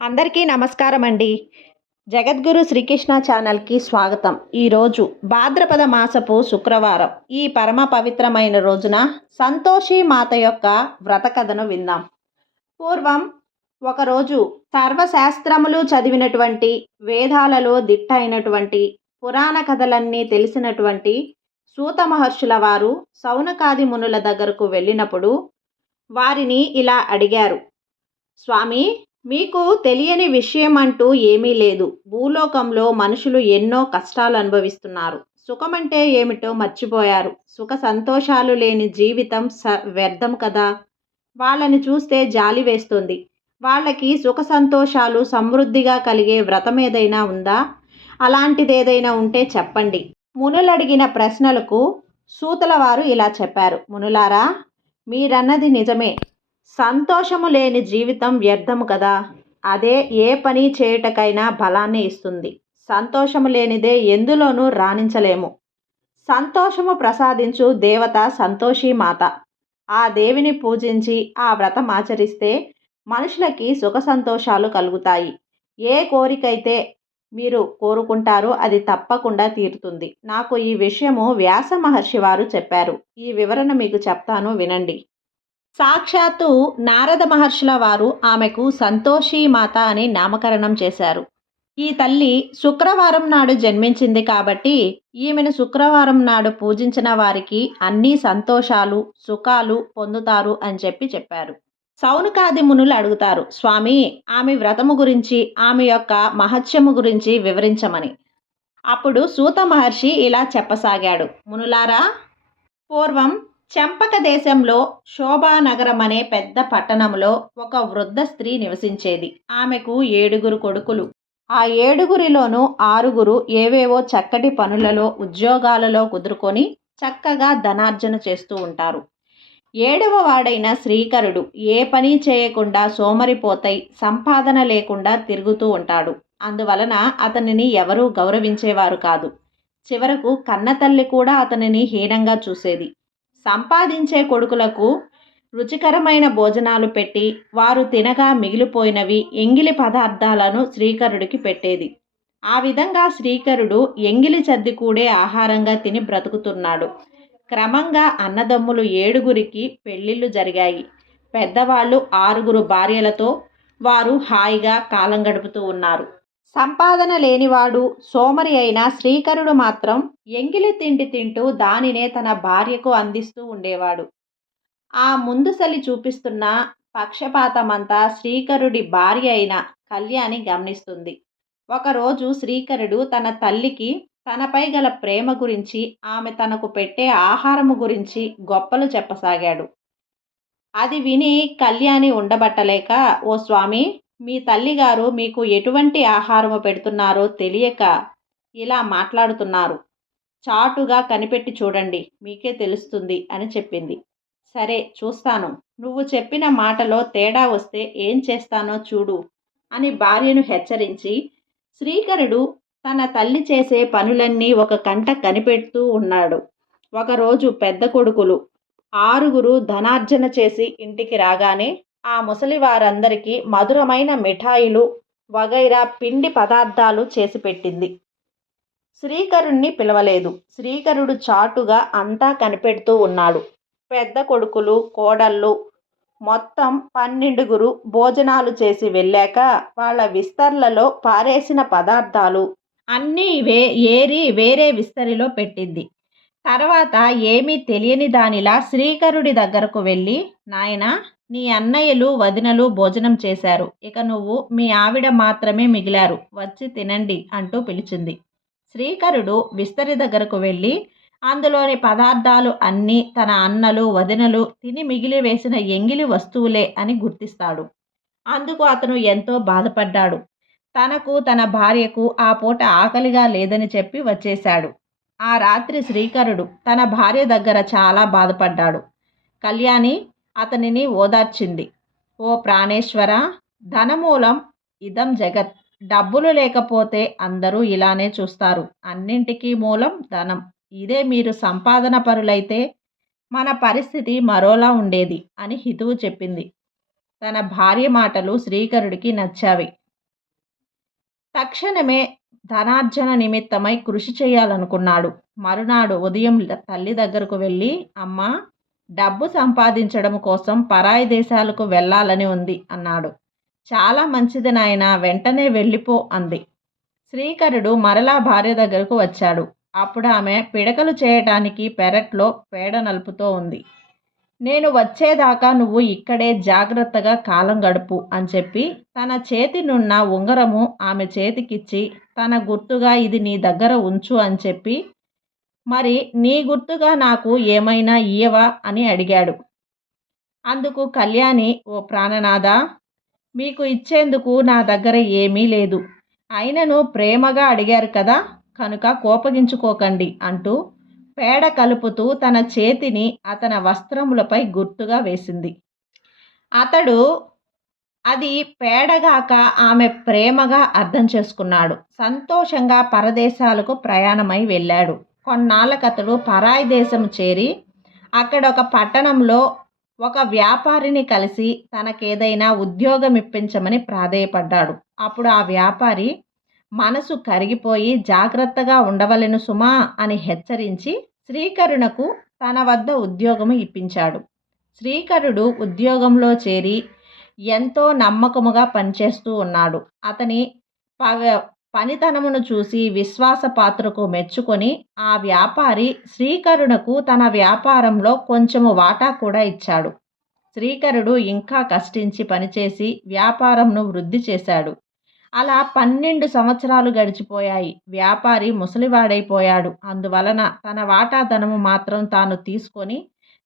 అందరికీ నమస్కారం అండి. జగద్గురు శ్రీకృష్ణ ఛానల్‌కి స్వాగతం. ఈరోజు భాద్రపద మాసపు శుక్రవారం. ఈ పరమ పవిత్రమైన రోజున సంతోషి మాత యొక్క వ్రత కథను విందాం. పూర్వం ఒకరోజు సర్వశాస్త్రములు చదివినటువంటి, వేదాలలో దిట్ట అయినటువంటి, పురాణ కథలన్నీ తెలిసినటువంటి సూత మహర్షుల వారు సౌనకాది మునుల దగ్గరకు వెళ్ళినప్పుడు వారిని ఇలా అడిగారు. స్వామి, మీకు తెలియని విషయం అంటూ ఏమీ లేదు. భూలోకంలో మనుషులు ఎన్నో కష్టాలు అనుభవిస్తున్నారు. సుఖమంటే ఏమిటో మర్చిపోయారు. సుఖ సంతోషాలు లేని జీవితం వ్యర్థం కదా. వాళ్ళని చూస్తే జాలి వేస్తుంది. వాళ్ళకి సుఖ సంతోషాలు సమృద్ధిగా కలిగే వ్రతం ఏదైనా ఉందా? అలాంటిదేదైనా ఉంటే చెప్పండి. మునులడిగిన ప్రశ్నలకు సూతుల వారు ఇలా చెప్పారు. మునులారా, మీరన్నది నిజమే. సంతోషము లేని జీవితం వ్యర్థము కదా. అదే ఏ పని చేయుటకైనా బలాన్ని ఇస్తుంది. సంతోషము లేనిదే ఎందులోనూ రాణించలేము. సంతోషము ప్రసాదించు దేవత సంతోషి మాత. ఆ దేవిని పూజించి ఆ వ్రతం ఆచరిస్తే మనుషులకి సుఖ సంతోషాలు కలుగుతాయి. ఏ కోరికైతే మీరు కోరుకుంటారో అది తప్పకుండా తీరుతుంది. నాకు ఈ విషయము వ్యాస మహర్షి వారు చెప్పారు. ఈ వివరణ మీకు చెప్తాను, వినండి. సాక్షాత్తు నారద మహర్షుల వారు ఆమెకు సంతోషి మాత అని నామకరణం చేశారు. ఈ తల్లి శుక్రవారం నాడు జన్మించింది కాబట్టి ఈమెను శుక్రవారం నాడు పూజించిన వారికి అన్ని సంతోషాలు, సుఖాలు పొందుతారు అని చెప్పారు. సౌనకాది మునులు అడుగుతారు, స్వామి, ఆమె వ్రతము గురించి, ఆమె యొక్క మహత్యము గురించి వివరించమని. అప్పుడు సూత మహర్షి ఇలా చెప్పసాగాడు. మునులారా, పూర్వం చంపక దేశంలో శోభానగరం అనే పెద్ద పట్టణంలో ఒక వృద్ధ స్త్రీ నివసించేది. ఆమెకు 7 కొడుకులు. ఆ 7 6 ఏవేవో చక్కటి పనులలో, ఉద్యోగాలలో కుదురుకొని చక్కగా ధనార్జన చేస్తూ ఉంటారు. 7వ వాడైన శ్రీకరుడు ఏ పని చేయకుండా సోమరిపోతై సంపాదన లేకుండా తిరుగుతూ ఉంటాడు. అందువలన అతనిని ఎవరూ గౌరవించేవారు కాదు. చివరకు కన్నతల్లి కూడా అతనిని హీనంగా చూసేది. సంపాదించే కొడుకులకు రుచికరమైన భోజనాలు పెట్టి వారు తినగా మిగిలిపోయినవి ఎంగిలి పదార్థాలను శ్రీకరుడికి పెట్టేది. ఆ విధంగా శ్రీకరుడు ఎంగిలి చద్ది కూడే ఆహారంగా తిని బ్రతుకుతున్నాడు. క్రమంగా అన్నదమ్ములు 7 పెళ్లిళ్ళు జరిగాయి. పెద్దవాళ్ళు 6 భార్యలతో వారు హాయిగా కాలం గడుపుతూ ఉన్నారు. సంపాదన లేనివాడు, సోమరి అయిన శ్రీకరుడు మాత్రం ఎంగిలి తిండి తింటూ దానినే తన భార్యకు అందిస్తూ ఉండేవాడు. ఆ ముందుసలి చూపిస్తున్న పక్షపాతమంతా శ్రీకరుడి భార్య అయిన కళ్యాణి గమనిస్తుంది. ఒకరోజు శ్రీకరుడు తన తల్లికి తనపై గల ప్రేమ గురించి, ఆమె తనకు పెట్టే ఆహారము గురించి గొప్పలు చెప్పసాగాడు. అది విని కళ్యాణి ఉండబట్టలేక, ఓ స్వామి, మీ తల్లిగారు మీకు ఎటువంటి ఆహారము పెడుతున్నారో తెలియక ఇలా మాట్లాడుతున్నారు. చాటుగా కనిపెట్టి చూడండి, మీకే తెలుస్తుంది అని చెప్పింది. సరే, చూస్తాను. నువ్వు చెప్పిన మాటలో తేడా వస్తే ఏం చేస్తానో చూడు అని భార్యను హెచ్చరించి శ్రీకరుడు తన తల్లి చేసే పనులన్నీ ఒక కంట కనిపెడుతూ ఉన్నాడు. ఒకరోజు పెద్ద కొడుకులు 6 ధనార్జన చేసి ఇంటికి రాగానే ఆ ముసలి వారందరికీ మధురమైన మిఠాయిలు వగైరా పిండి పదార్థాలు చేసి పెట్టింది. శ్రీకరుణ్ణి పిలవలేదు. శ్రీకరుడు చాటుగా అంతా కనిపెడుతూ ఉన్నాడు. పెద్ద కొడుకులు, కోడళ్ళు మొత్తం 12 భోజనాలు చేసి వెళ్ళాక వాళ్ళ విస్తర్లలో పారేసిన పదార్థాలు అన్నీ ఏరి వేరే విస్తరిలో పెట్టింది. తర్వాత ఏమీ తెలియని దానిలా శ్రీకరుడి దగ్గరకు వెళ్ళి, నాయనా, నీ అన్నయ్యలు, వదినలు భోజనం చేశారు. ఇక నువ్వు, మీ ఆవిడ మాత్రమే మిగిలారు. వచ్చి తినండి అంటూ పిలిచింది. శ్రీకరుడు విస్తరి దగ్గరకు వెళ్ళి అందులోని పదార్థాలు అన్నీ తన అన్నలు, వదినలు తిని మిగిలి వేసిన ఎంగిలి వస్తువులే అని గుర్తిస్తాడు. అందుకు అతను ఎంతో బాధపడ్డాడు. తనకు, తన భార్యకు ఆ పూట ఆకలిగా లేదని చెప్పి వచ్చేశాడు. ఆ రాత్రి శ్రీకరుడు తన భార్య దగ్గర చాలా బాధపడ్డాడు. కళ్యాణి అతనిని ఓదార్చింది. ఓ ప్రాణేశ్వర, ధనమూలం ఇదం జగత్. డబ్బులు లేకపోతే అందరూ ఇలానే చూస్తారు. అన్నింటికీ మూలం ధనం. ఇదే మీరు సంపాదన పరులైతే మన పరిస్థితి మరోలా ఉండేది అని హితువు చెప్పింది. తన భార్య మాటలు శ్రీకరుడికి నచ్చావి. తక్షణమే ధనార్జన నిమిత్తమై కృషి చేయాలనుకున్నాడు. మరునాడు ఉదయం తల్లి దగ్గరకు వెళ్ళి, అమ్మా, డబ్బు సంపాదించడం కోసం పరాయి దేశాలకు వెళ్ళాలని ఉంది అన్నాడు. చాలా మంచిది నాయనా, వెంటనే వెళ్ళిపో అంది. శ్రీకరుడు మరలా భార్య దగ్గరకు వచ్చాడు. అప్పుడు ఆమె పిడకలు చేయటానికి పెరట్లో పేడ నలుపుతూ ఉంది. నేను వచ్చేదాకా నువ్వు ఇక్కడే జాగ్రత్తగా కాలం గడుపు అని చెప్పి తన చేతినున్న ఉంగరము ఆమె చేతికిచ్చి, తన గుర్తుగా ఇది నీ దగ్గర ఉంచు అని చెప్పి, మరి నీ గుర్తుగా నాకు ఏమైనా ఇయ్యవా అని అడిగాడు. అందుకు కళ్యాణి, ఓ ప్రాణనాథా, మీకు ఇచ్చేందుకు నా దగ్గర ఏమీ లేదు. అయినను ప్రేమగా అడిగారు కదా, కనుక కోపగించుకోకండి అంటూ పేడ కలుపుతూ తన చేతిని అతని వస్త్రములపై గుర్తుగా వేసింది. అతడు అది పేడగాక ఆమె ప్రేమగా అర్థం చేసుకున్నాడు. సంతోషంగా పరదేశాలకు ప్రయాణమై వెళ్ళాడు. కొన్నాళ్ళకతడు పరాయి దేశం చేరి అక్కడ ఒక పట్టణంలో ఒక వ్యాపారిని కలిసి తనకేదైనా ఉద్యోగం ఇప్పించమని ప్రాధేయపడ్డాడు. అప్పుడు ఆ వ్యాపారి మనసు కరిగిపోయి జాగ్రత్తగా ఉండవలెను సుమా అని హెచ్చరించి శ్రీకరునకు తన వద్ద ఉద్యోగము ఇప్పించాడు. శ్రీకరుడు ఉద్యోగంలో చేరి ఎంతో నమ్మకముగా పనిచేస్తూ ఉన్నాడు. అతని పనితనమును చూసి విశ్వాసపాత్రకు మెచ్చుకొని ఆ వ్యాపారి శ్రీకరునకు తన వ్యాపారంలో కొంచెము వాటా కూడా ఇచ్చాడు. శ్రీకరుడు ఇంకా కష్టించి పనిచేసి వ్యాపారంను వృద్ధి చేశాడు. అలా 12 సంవత్సరాలు గడిచిపోయాయి. వ్యాపారి ముసలివాడైపోయాడు. అందువలన తన వాటా ధనము మాత్రం తాను తీసుకొని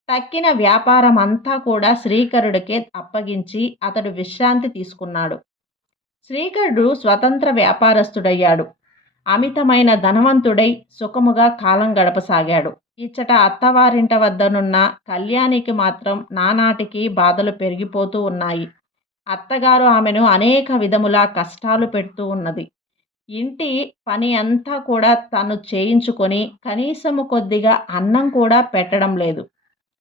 తక్కిన వ్యాపారం అంతా కూడా శ్రీకరుడికే అప్పగించి అతడు విశ్రాంతి తీసుకున్నాడు. శ్రీకరుడు స్వతంత్ర వ్యాపారస్తుడయ్యాడు. అమితమైన ధనవంతుడై సుఖముగా కాలం గడపసాగాడు. ఇచ్చట అత్తవారింట వద్దనున్న కళ్యాణికి మాత్రం నానాటికి బాధలు పెరిగిపోతూ ఉన్నాయి. అత్తగారు ఆమెను అనేక విధములా కష్టాలు పెడుతూ ఉన్నది. ఇంటి పని అంతా కూడా తను చేయించుకొని కనీసము కొద్దిగా అన్నం కూడా పెట్టడం లేదు.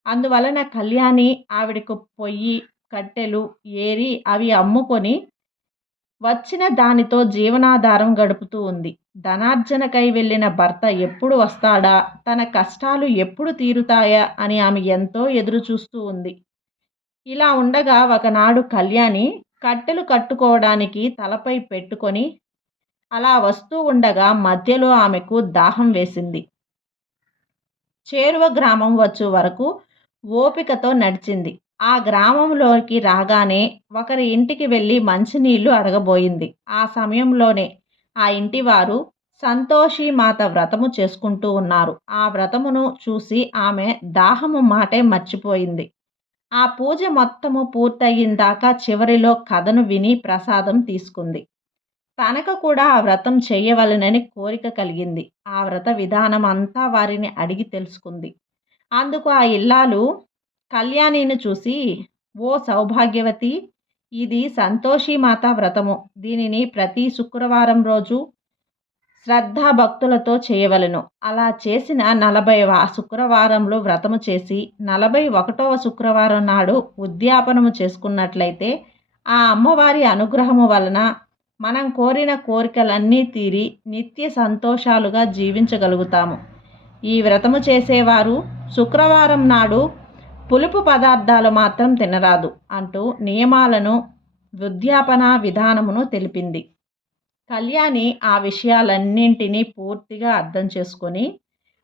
అందువలన కళ్యాణి ఆవిడకు పొయ్యి, కట్టెలు ఏరి అవి అమ్ముకొని వచ్చిన దానితో జీవనాధారం గడుపుతూ ఉంది. ధనార్జనకై వెళ్ళిన భర్త ఎప్పుడు వస్తాడా, తన కష్టాలు ఎప్పుడు తీరుతాయా అని ఆమె ఎంతో ఎదురు చూస్తూ ఉంది. ఇలా ఉండగా ఒకనాడు కళ్యాణి కట్టెలు కట్టుకోవడానికి తలపై పెట్టుకొని అలా వస్తూ ఉండగా మధ్యలో ఆమెకు దాహం వేసింది. చేరువ గ్రామం వచ్చు వరకు ఓపికతో నడిచింది. ఆ గ్రామంలోకి రాగానే ఒకరి ఇంటికి వెళ్ళి మంచినీళ్లు అడగబోయింది. ఆ సమయంలోనే ఆ ఇంటివారు సంతోషి మాత వ్రతము చేసుకుంటూ ఉన్నారు. ఆ వ్రతమును చూసి ఆమె దాహము మాటే మర్చిపోయింది. ఆ పూజ మొత్తము పూర్తయిందాకా చివరిలో కథను విని ప్రసాదం తీసుకుంది. తనకు కూడా ఆ వ్రతం చేయవలెనని కోరిక కలిగింది. ఆ వ్రత విధానం అంతా వారిని అడిగి తెలుసుకుంది. అందుకు ఆ ఇల్లాలు కళ్యాణిని చూసి, ఓ సౌభాగ్యవతి, ఇది సంతోషిమాత వ్రతము. దీనిని ప్రతి శుక్రవారం రోజు శ్రద్ధాభక్తులతో చేయవలెను. అలా చేసిన 40వ శుక్రవారంలో వ్రతము చేసి 41వ శుక్రవారం నాడు ఉద్యాపనము చేసుకున్నట్లయితే ఆ అమ్మవారి అనుగ్రహము వలన మనం కోరిన కోరికలన్నీ తీరి నిత్య సంతోషాలుగా జీవించగలుగుతాము. ఈ వ్రతము చేసేవారు శుక్రవారం నాడు పులుపు పదార్థాలు మాత్రం తినరాదు అంటూ నియమాలను, ఉద్యాపన విధానమును తెలిపింది. కళ్యాణి ఆ విషయాలన్నింటినీ పూర్తిగా అర్థం చేసుకొని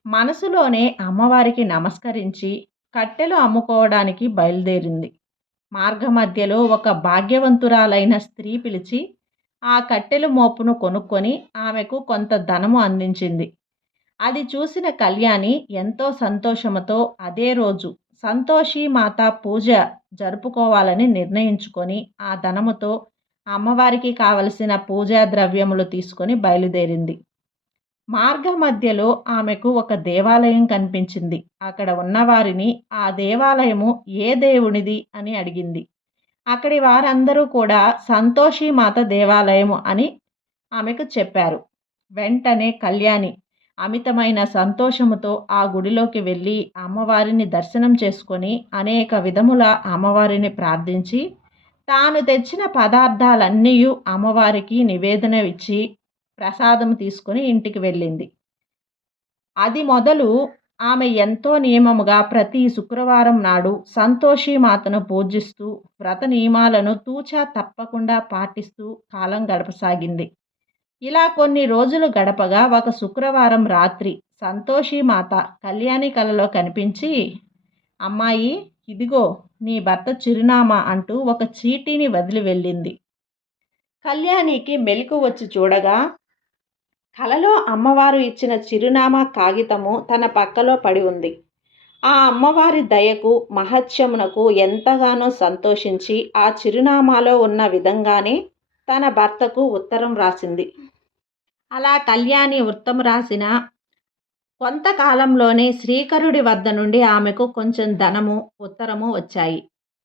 మనసులోనే అమ్మవారికి నమస్కరించి కట్టెలు అమ్ముకోవడానికి బయలుదేరింది. మార్గమధ్యలో ఒక భాగ్యవంతురాలైన స్త్రీ పిలిచి ఆ కట్టెల మోపును కొనుక్కొని ఆమెకు కొంత ధనము అందించింది. అది చూసిన కళ్యాణి ఎంతో సంతోషముతో అదే రోజు సంతోషి మాత పూజ జరుపుకోవాలని నిర్ణయించుకొని ఆ ధనముతో అమ్మవారికి కావలసిన పూజా ద్రవ్యములు తీసుకొని బయలుదేరింది. మార్గ మధ్యలో ఆమెకు ఒక దేవాలయం కనిపించింది. అక్కడ ఉన్నవారిని ఆ దేవాలయము ఏ దేవునిది అని అడిగింది. అక్కడి వారందరూ కూడా సంతోషి మాత దేవాలయము అని ఆమెకు చెప్పారు. వెంటనే కళ్యాణి అమితమైన సంతోషముతో ఆ గుడిలోకి వెళ్ళి అమ్మవారిని దర్శనం చేసుకొని అనేక విధముల అమ్మవారిని ప్రార్థించి తాను తెచ్చిన పదార్థాలన్నీయు అమ్మవారికి నివేదన ఇచ్చి ప్రసాదం తీసుకుని ఇంటికి వెళ్ళింది. అది మొదలు ఆమె ఎంతో నియమముగా ప్రతి శుక్రవారం నాడు సంతోషి మాతను పూజిస్తూ వ్రత నియమాలను తూచా తప్పకుండా పాటిస్తూ కాలం గడపసాగింది. ఇలా కొన్ని రోజులు గడపగా ఒక శుక్రవారం రాత్రి సంతోషి మాత కళ్యాణి కలలో కనిపించి, అమ్మాయి, ఇదిగో నీ భర్త చిరునామా అంటూ ఒక చీటీని వదిలి వెళ్ళింది. కళ్యాణికి మెలకు వచ్చి చూడగా కలలో అమ్మవారు ఇచ్చిన చిరునామా కాగితము తన పక్కలో పడి ఉంది. ఆ అమ్మవారి దయకు మహత్యమునకు ఎంతగానో సంతోషించి ఆ చిరునామాలో ఉన్న విధంగానే తన భర్తకు ఉత్తరం రాసింది. అలా కళ్యాణి ఉత్తరం రాసిన కొంతకాలంలోనే శ్రీకరుడి వద్ద నుండి ఆమెకు కొంచెం ధనము ఉత్తరము వచ్చాయి.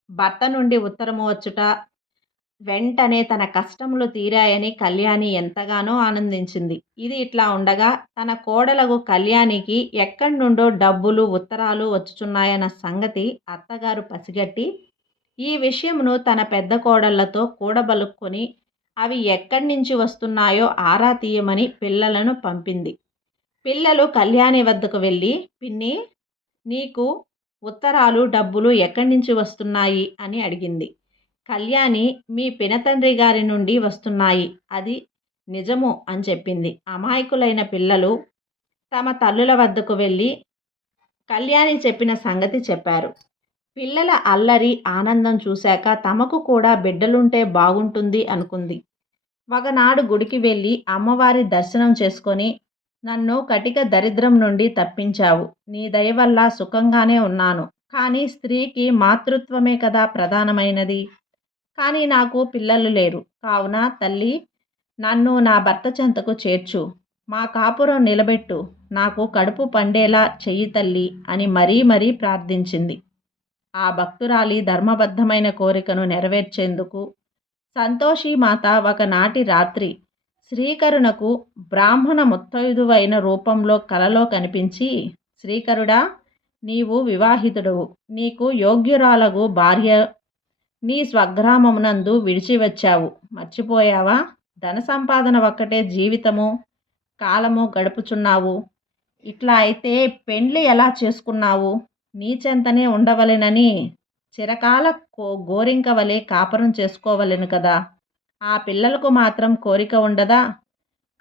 భర్త నుండి ఉత్తరము వచ్చుట, వెంటనే తన కష్టములు తీరాయని కళ్యాణి ఎంతగానో ఆనందించింది. ఇది ఇట్లా ఉండగా తన కోడలకు కళ్యాణికి ఎక్కడి నుండో డబ్బులు ఉత్తరాలు వచ్చుచున్నాయన్న సంగతి అత్తగారు పసిగట్టి ఈ విషయమును తన పెద్ద కోడళ్లతో కూడబలుక్కొని అవి ఎక్కడి నుంచి వస్తున్నాయో ఆరా తీయమని పిల్లలను పంపింది. పిల్లలు కళ్యాణి వద్దకు వెళ్ళి, పిన్ని, నీకు ఉత్తరాలు డబ్బులు ఎక్కడి నుంచి వస్తున్నాయి అని అడిగింది. కళ్యాణి, మీ పినతండ్రి గారి నుండి వస్తున్నాయి, అది నిజము అని చెప్పింది. అమాయకులైన పిల్లలు తమ తల్లుల వద్దకు వెళ్ళి కళ్యాణి చెప్పిన సంగతి చెప్పారు. పిల్లల అల్లరి ఆనందం చూశాక తమకు కూడా బిడ్డలుంటే బాగుంటుంది అనుకుంది. ఒకనాడు గుడికి వెళ్ళి అమ్మవారి దర్శనం చేసుకొని, నన్ను కటిక దరిద్రం నుండి తప్పించావు, నీ దయ వల్ల సుఖంగానే ఉన్నాను, కానీ స్త్రీకి మాతృత్వమే కదా ప్రధానమైనది, కానీ నాకు పిల్లలు లేరు, కావున తల్లి నన్ను నా భర్త చెంతకు చేర్చు, మా కాపురం నిలబెట్టు, నాకు కడుపు పండేలా చెయ్యి తల్లి అని మరీ మరీ ప్రార్థించింది. ఆ భక్తురాలి ధర్మబద్ధమైన కోరికను నెరవేర్చేందుకు సంతోషి మాత ఒకనాటి రాత్రి శ్రీకరునకు బ్రాహ్మణ ముత్తైదువైన రూపంలో కలలో కనిపించి, శ్రీకరుడా, నీవు వివాహితుడవు, నీకు యోగ్యురాలగు భార్య నీ స్వగ్రామమునందు విడిచివచ్చావు, మర్చిపోయావా? ధన సంపాదన ఒక్కటే జీవితము కాలము గడుపుచున్నావు. ఇట్లా అయితే పెండ్లి ఎలా చేసుకున్నావు? నీ చెంతనే ఉండవలెనని చిరకాల గోరింక వలె కాపురం చేసుకోవలెను కదా. ఆ పిల్లలకు మాత్రం కోరిక ఉండదా?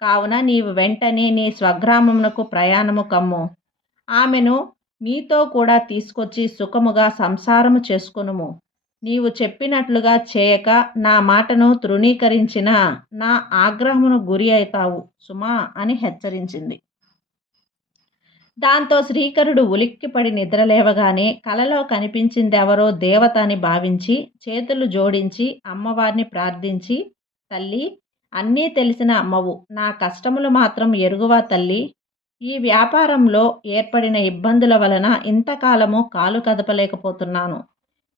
కావున నీవు వెంటనే నీ స్వగ్రామమునకు ప్రయాణము కమ్ము. ఆమెను నీతో కూడా తీసుకొచ్చి సుఖముగా సంసారము చేసుకొనుము. నీవు చెప్పినట్లుగా చేయక నా మాటను తృణీకరించిన నా ఆగ్రహమును గురి అవుతావు సుమా అని హెచ్చరించింది. దాంతో శ్రీకరుడు ఉలిక్కిపడి నిద్రలేవగానే కలలో కనిపించిందెవరో దేవత అని భావించి చేతులు జోడించి అమ్మవారిని ప్రార్థించి, తల్లి, అన్నీ తెలిసిన అమ్మవు, నా కష్టములు మాత్రం ఎరుగువా తల్లి. ఈ వ్యాపారంలో ఏర్పడిన ఇబ్బందుల వలన ఇంతకాలము కాలు కదపలేకపోతున్నాను.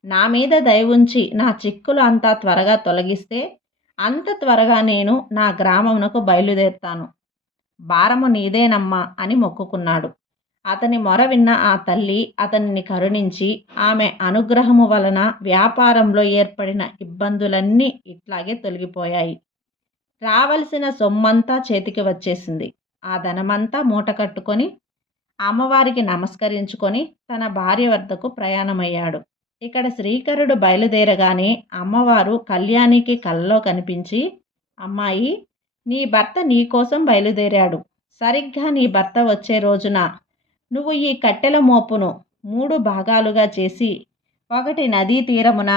నా మీద దయ ఉంచి నా చిక్కులు అంతా త్వరగా తొలగిస్తే అంత త్వరగా నేను నా గ్రామమునకు బయలుదేరుతాను. భారము నీదేనమ్మా అని మొక్కుకున్నాడు. అతని మొర విన్న ఆ తల్లి అతనిని కరుణించి ఆమె అనుగ్రహము వలన వ్యాపారంలో ఏర్పడిన ఇబ్బందులన్నీ ఇట్లాగే తొలగిపోయాయి. రావలసిన సొమ్మంతా చేతికి వచ్చేసింది. ఆ ధనమంతా మూట కట్టుకొని అమ్మవారికి నమస్కరించుకొని తన భార్య వద్దకు ప్రయాణమయ్యాడు. ఇక్కడ శ్రీకరుడు బయలుదేరగానే అమ్మవారు కళ్యాణికి కలలో కనిపించి, అమ్మాయి, నీ భర్త నీకోసం బయలుదేరాడు. సరిగ్గా నీ భర్త వచ్చే రోజున నువ్వు ఈ కట్టెల మోపును 3 భాగాలుగా చేసి ఒకటి నదీ తీరమున,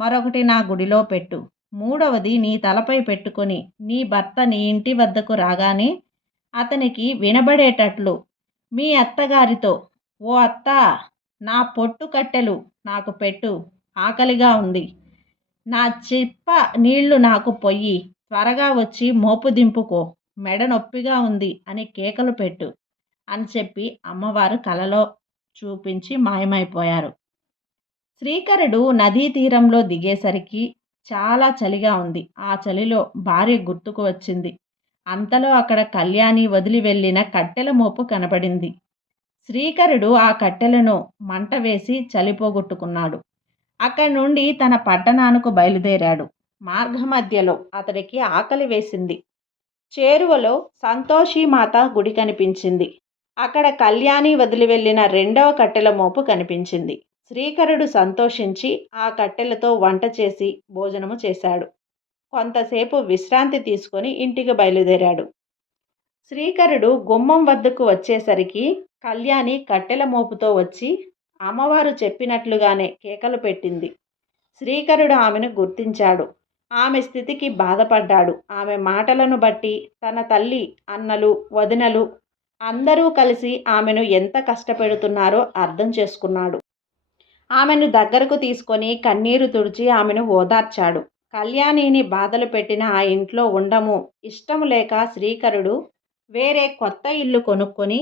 మరొకటి నా గుడిలో పెట్టు. మూడవది నీ తలపై పెట్టుకొని నీ భర్త నీ ఇంటి వద్దకు రాగానే అతనికి వినబడేటట్లు మీ అత్తగారితో, ఓ అత్త, నా పొట్టు కట్టెలు నాకు పెట్టు, ఆకలిగా ఉంది, నా చిప్ప నీళ్లు నాకు పొయ్యి, త్వరగా వచ్చి మోపు దింపుకో, మెడ నొప్పిగా ఉంది అని కేకలు పెట్టు అని చెప్పి అమ్మవారు కలలో చూపించి మాయమైపోయారు. శ్రీకరుడు నదీ తీరంలో దిగేసరికి చాలా చలిగా ఉంది. ఆ చలిలో భార్య గుర్తుకు వచ్చింది. అంతలో అక్కడ కళ్యాణి వదిలి వెళ్ళిన కట్టెల మోపు కనబడింది. శ్రీకరుడు ఆ కట్టెలను మంట వేసి చలిపోగొట్టుకున్నాడు. అక్కడి నుండి తన పట్టణానికి బయలుదేరాడు. మార్గమధ్యలో అతడికి ఆకలి వేసింది. చేరువలో సంతోషిమాత గుడి కనిపించింది. అక్కడ కళ్యాణి వదిలి వెళ్ళిన రెండవ కట్టెల మోపు కనిపించింది. శ్రీకరుడు సంతోషించి ఆ కట్టెలతో వంట చేసి భోజనము చేశాడు. కొంతసేపు విశ్రాంతి తీసుకొని ఇంటికి బయలుదేరాడు. శ్రీకరుడు గుమ్మం వద్దకు వచ్చేసరికి కళ్యాణి కట్టెల మోపుతో వచ్చి అమ్మవారు చెప్పినట్లుగానే కేకలు పెట్టింది. శ్రీకరుడు ఆమెను గుర్తించాడు. ఆమె స్థితికి బాధపడ్డాడు. ఆమె మాటలను బట్టి తన తల్లి, అన్నలు, వదినలు అందరూ కలిసి ఆమెను ఎంత కష్టపెడుతున్నారో అర్థం చేసుకున్నాడు. ఆమెను దగ్గరకు తీసుకొని కన్నీరు తుడిచి ఆమెను ఓదార్చాడు. కళ్యాణిని బాధలు పెట్టిన ఆ ఇంట్లో ఉండము ఇష్టం లేక శ్రీకరుడు వేరే కొత్త ఇల్లు కొనుక్కొని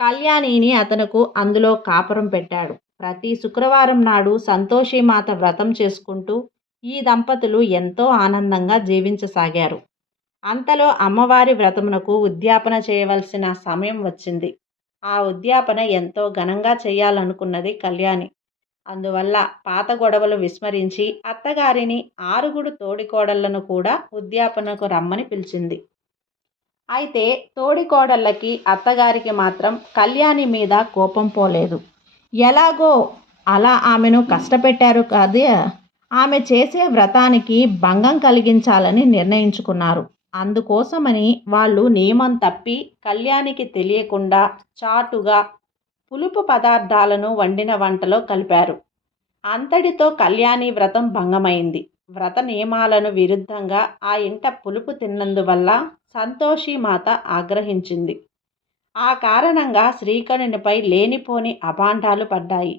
కళ్యాణిని అతనుకు అందులో కాపురం పెట్టాడు. ప్రతి శుక్రవారం నాడు సంతోషిమాత వ్రతం చేసుకుంటూ ఈ దంపతులు ఎంతో ఆనందంగా జీవించసాగారు. అంతలో అమ్మవారి వ్రతమునకు ఉద్యాపన చేయవలసిన సమయం వచ్చింది. ఆ ఉద్యాపన ఎంతో ఘనంగా చేయాలనుకున్నది కళ్యాణి. అందువల్ల పాత గొడవలు విస్మరించి అత్తగారిని, 6 తోడికోడళ్లను కూడా ఉద్యాపనకు రమ్మని పిలిచింది. అయితే తోడికోడళ్ళకి, అత్తగారికి మాత్రం కళ్యాణి మీద కోపం పోలేదు. ఎలాగో అలా ఆమెను కష్టపెట్టారు కదా, ఆమె చేసే వ్రతానికి భంగం కలిగించాలని నిర్ణయించుకున్నారు. అందుకోసమని వాళ్ళు నియమం తప్పి కళ్యాణికి తెలియకుండా చాటుగా పులుపు పదార్థాలను వండిన వంటలో కలిపారు. అంతటితో కళ్యాణి వ్రతం భంగమైంది. వ్రత నియమాలను విరుద్ధంగా ఆ ఇంట పులుపు తిన్నందువల్ల సంతోషిమాత ఆగ్రహించింది. ఆ కారణంగా శ్రీకరునిపై లేనిపోని అభాండాలు పడ్డాయి.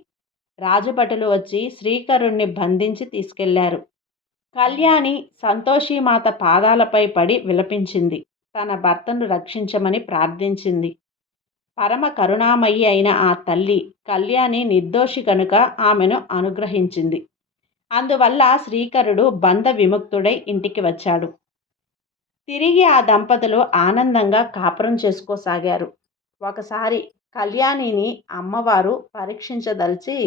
రాజభటులు వచ్చి శ్రీకరుణ్ణి బంధించి తీసుకెళ్లారు. కళ్యాణి సంతోషిమాత పాదాలపై పడి విలపించింది. తన భర్తను రక్షించమని ప్రార్థించింది. పరమ కరుణామయి అయిన ఆ తల్లి కళ్యాణి నిర్దోషి కనుక ఆమెను అనుగ్రహించింది. అందువల్ల శ్రీకరుడు బంధ విముక్తుడై ఇంటికి వచ్చాడు. తిరిగి ఆ దంపతులు ఆనందంగా కాపురం చేసుకోసాగారు. ఒకసారి కళ్యాణిని అమ్మవారు పరీక్షించదలిచి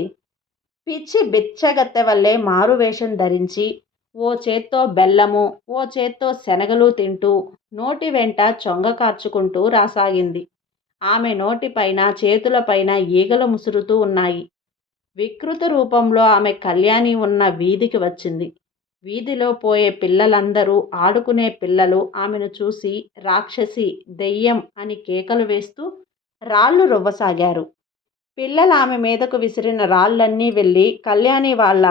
పిచ్చి బిచ్చగత్తె వల్లే మారువేషం ధరించి ఓ చేత్తో బెల్లము, ఓ చేత్తో శనగలు తింటూ నోటి వెంట చొంగ కార్చుకుంటూ రాసాగింది. ఆమె నోటిపైన, చేతులపైన ఈగలు ముసురుతూ ఉన్నాయి. వికృత రూపంలో ఆమె కళ్యాణి ఉన్న వీధికి వచ్చింది. వీధిలో పోయే పిల్లలందరూ, ఆడుకునే పిల్లలు ఆమెను చూసి రాక్షసి, దెయ్యం అని కేకలు వేస్తూ రాళ్ళు రువ్వసాగారు. పిల్లలు ఆమె మీదకు విసిరిన రాళ్ళన్నీ వెళ్ళి కళ్యాణి వాళ్ళ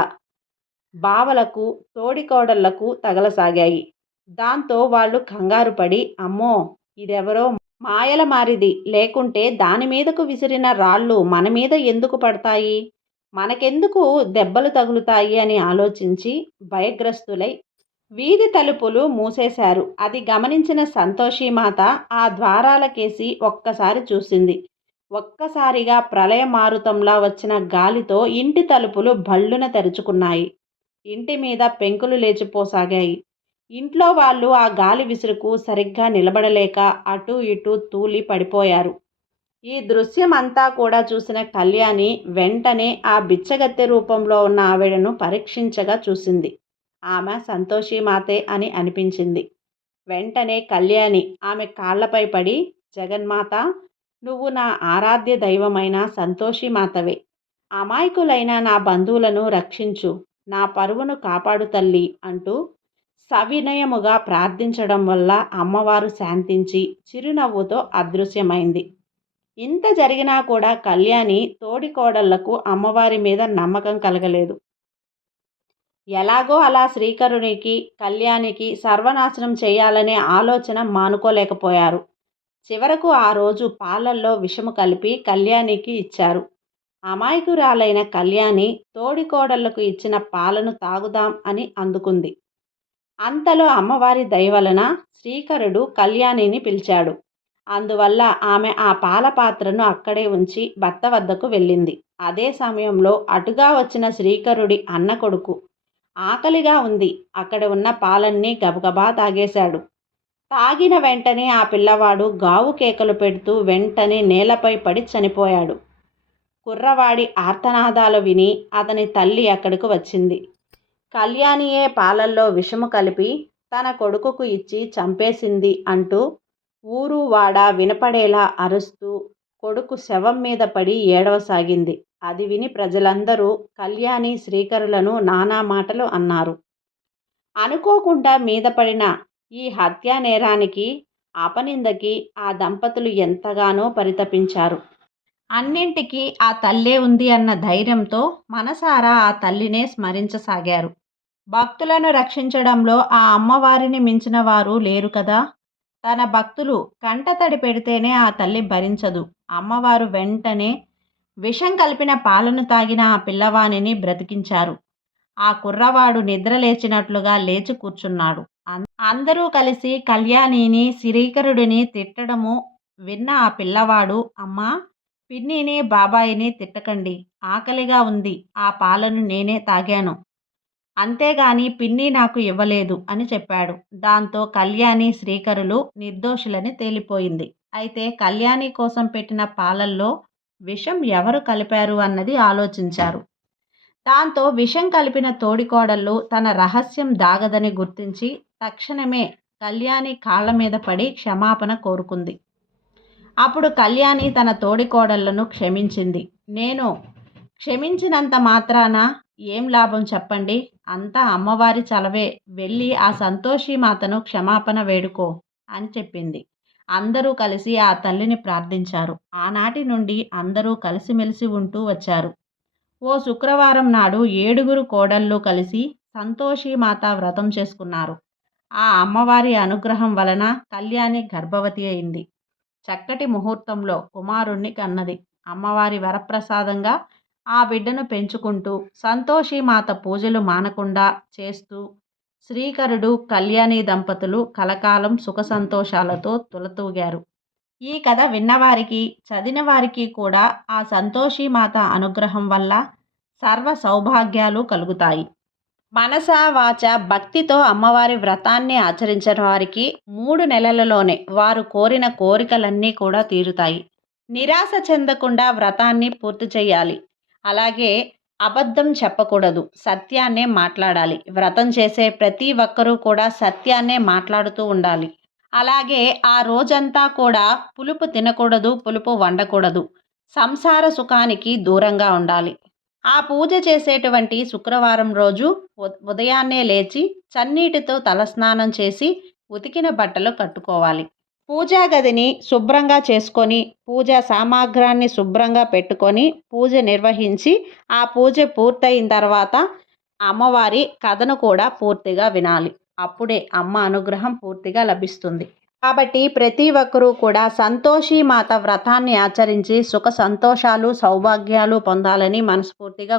బావలకు, తోడికోడళ్లకు తగలసాగాయి. దాంతో వాళ్ళు కంగారు పడి, అమ్మో ఇదెవరో మాయల మారిది, లేకుంటే దాని మీదకు విసిరిన రాళ్ళు మన మీద ఎందుకు పడతాయి, మనకెందుకు దెబ్బలు తగులుతాయి అని ఆలోచించి భయగ్రస్తులై వీధి తలుపులు మూసేశారు. అది గమనించిన సంతోషిమాత ఆ ద్వారాలకేసి ఒక్కసారి చూసింది. ఒక్కసారిగా ప్రళయ మారుతంలా వచ్చిన గాలితో ఇంటి తలుపులు భళ్ళున తెరుచుకున్నాయి. ఇంటి మీద పెంకులు లేచిపోసాగాయి. ఇంట్లో వాళ్ళు ఆ గాలి విసురుకు సరిగ్గా నిలబడలేక అటూ ఇటూ తూలి పడిపోయారు. ఈ దృశ్యం అంతా కూడా చూసిన కళ్యాణి వెంటనే ఆ బిచ్చగత్తె రూపంలో ఉన్న ఆవిడను పరీక్షించగా చూసింది. ఆమె సంతోషిమాతే అని అనిపించింది. వెంటనే కళ్యాణి ఆమె కాళ్లపై పడి, జగన్మాత, నువ్వు నా ఆరాధ్య దైవమైన సంతోషిమాతవే. అమాయకులైన నా బంధువులను రక్షించు, నా పరువును కాపాడు తల్లి అంటూ సవినయముగా ప్రార్థించడం వల్ల అమ్మవారు శాంతించి చిరునవ్వుతో అదృశ్యమైంది. ఇంత జరిగినా కూడా కళ్యాణి తోడికోడళ్లకు అమ్మవారి మీద నమ్మకం కలగలేదు. ఎలాగో అలా శ్రీకరునికి, కళ్యాణికి సర్వనాశనం చేయాలనే ఆలోచన మానుకోలేకపోయారు. చివరకు ఆ రోజు పాలల్లో విషము కలిపి కళ్యాణికి ఇచ్చారు. అమాయకురాలైన కళ్యాణి తోడికోడళ్లకు ఇచ్చిన పాలను తాగుదాం అని అందుకుంది. అంతలో అమ్మవారి దయవలన శ్రీకరుడు కళ్యాణిని పిలిచాడు. అందువల్ల ఆమె ఆ పాల పాత్రను అక్కడే ఉంచి భర్త వద్దకు వెళ్ళింది. అదే సమయంలో అటుగా వచ్చిన శ్రీకరుడి అన్న కొడుకు ఆకలిగా ఉంది, అక్కడ ఉన్న పాలన్నీ గబగబా తాగేశాడు. తాగిన వెంటనే ఆ పిల్లవాడు గావు కేకలు పెడుతూ వెంటనే నేలపై పడి చనిపోయాడు. కుర్రవాడి ఆర్తనాదాలు విని అతని తల్లి అక్కడకు వచ్చింది. కళ్యాణియే పాలల్లో విషము కలిపి తన కొడుకుకు ఇచ్చి చంపేసింది అంటూ ఊరు వాడ వినపడేలా అరుస్తూ కొడుకు శవం మీద పడి ఏడవసాగింది. అది విని ప్రజలందరూ కళ్యాణి శ్రీకరులను నానా మాటలు అన్నారు. అనుకోకుండా మీద పడిన ఈ హత్యా నేరానికి అపనిందకి ఆ దంపతులు ఎంతగానో పరితపించారు. అన్నింటికీ ఆ తల్లే ఉంది అన్న ధైర్యంతో మనసారా ఆ తల్లినే స్మరించసాగారు. భక్తులను రక్షించడంలో ఆ అమ్మవారిని మించిన వారు లేరు కదా. తన భక్తులు కంటతడి పెడితేనే ఆ తల్లి భరించదు. అమ్మవారు వెంటనే విషం కలిపిన పాలను తాగిన ఆ పిల్లవానిని బ్రతికించారు. ఆ కుర్రవాడు నిద్రలేచినట్లుగా లేచి కూర్చున్నాడు. అందరూ కలిసి కళ్యాణిని శ్రీకరుడిని తిట్టడము విన్న ఆ పిల్లవాడు, అమ్మా, పిన్నిని బాబాయిని తిట్టకండి, ఆకలిగా ఉంది, ఆ పాలను నేనే తాగాను, అంతేగాని పిన్ని నాకు ఇవ్వలేదు అని చెప్పాడు. దాంతో కళ్యాణి శ్రీకరులు నిర్దోషులని తేలిపోయింది. అయితే కళ్యాణి కోసం పెట్టిన పాలల్లో విషం ఎవరు కలిపారు అన్నది ఆలోచించారు. దాంతో విషం కలిపిన తోడికోడళ్ళు తన రహస్యం దాగదని గుర్తించి తక్షణమే కళ్యాణి కాళ్ళ మీద పడి క్షమాపణ కోరుకుంది. అప్పుడు కళ్యాణి తన తోడికోడళ్లను క్షమించింది. నేను క్షమించినంత మాత్రాన ఏం లాభం చెప్పండి, అంతా అమ్మవారి చలవే, వెళ్ళి ఆ సంతోషిమాతను క్షమాపణ వేడుకో అని చెప్పింది. అందరూ కలిసి ఆ తల్లిని ప్రార్థించారు. ఆనాటి నుండి అందరూ కలిసిమెలిసి ఉంటూ వచ్చారు. ఓ శుక్రవారం నాడు 7 కోడళ్ళు కలిసి సంతోషిమాత వ్రతం చేసుకున్నారు. ఆ అమ్మవారి అనుగ్రహం వలన కళ్యాణి గర్భవతి అయింది. చక్కటి ముహూర్తంలో కుమారుణ్ణి కన్నది. అమ్మవారి వరప్రసాదంగా ఆ బిడ్డను పెంచుకుంటూ సంతోషిమాత పూజలు మానకుండా చేస్తూ శ్రీకరుడు కళ్యాణి దంపతులు కలకాలం సుఖ సంతోషాలతో తులతూగారు. ఈ కథ విన్నవారికి చదివిన వారికి కూడా ఆ సంతోషిమాత అనుగ్రహం వల్ల సర్వ సౌభాగ్యాలు కలుగుతాయి. మనస వాచ భక్తితో అమ్మవారి వ్రతాన్ని ఆచరించిన వారికి 3 నెలలలోనే వారు కోరిన కోరికలన్నీ కూడా తీరుతాయి. నిరాశ చెందకుండా వ్రతాన్ని పూర్తి చేయాలి. అలాగే అబద్ధం చెప్పకూడదు, సత్యాన్నే మాట్లాడాలి. వ్రతం చేసే ప్రతి ఒక్కరూ కూడా సత్యాన్నే మాట్లాడుతూ ఉండాలి. అలాగే ఆ రోజంతా కూడా పులుపు తినకూడదు, పులుపు వండకూడదు. సంసార సుఖానికి దూరంగా ఉండాలి. ఆ పూజ చేసేటువంటి శుక్రవారం రోజు ఉదయాన్నే లేచి చన్నీటితో తలస్నానం చేసి ఉతికిన బట్టలు కట్టుకోవాలి. పూజా గదిని శుభ్రంగా చేసుకొని పూజా సామాగ్రాన్ని శుభ్రంగా పెట్టుకొని పూజ నిర్వహించి ఆ పూజ పూర్తయిన తర్వాత అమ్మవారి కథను కూడా పూర్తిగా వినాలి. అప్పుడే అమ్మ అనుగ్రహం పూర్తిగా లభిస్తుంది. కాబట్టి ప్రతి ఒక్కరూ కూడా సంతోషిమాత వ్రతాన్ని ఆచరించి సుఖ సంతోషాలు సౌభాగ్యాలు పొందాలని మనస్ఫూర్తిగా